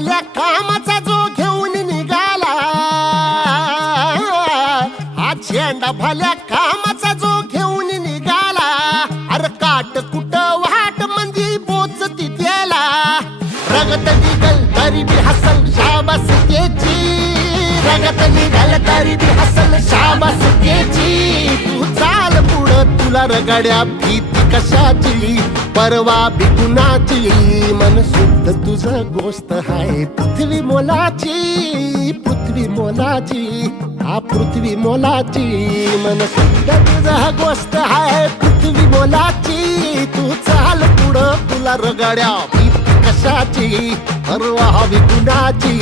भल्या कामाचा जो घेऊन निघाला, हा झेंडा भल्या कामाचा जो घेऊन निघाला, अरे काट कुट वाट मंदी पोचती त्याला, रगत निघल तरी बी हसल शाबास त्याची, रगत निघल तरी बी हसल शाबास त्याची. तू चाल पुढं तुला रगड्या भीती कशाची, परवा बी कुणाची, मन शुद्ध तुझं गोष्ट हाय पृथ्वी मोलाची, पृथ्वी मोलाची, हा पृथ्वी मोलाची, मन शुद्ध तुझं गोष्ट हाय पृथ्वी मोलाची. तू चाल पुढं तुला रगड्या भीती कशाची, परवा बी कुणाची.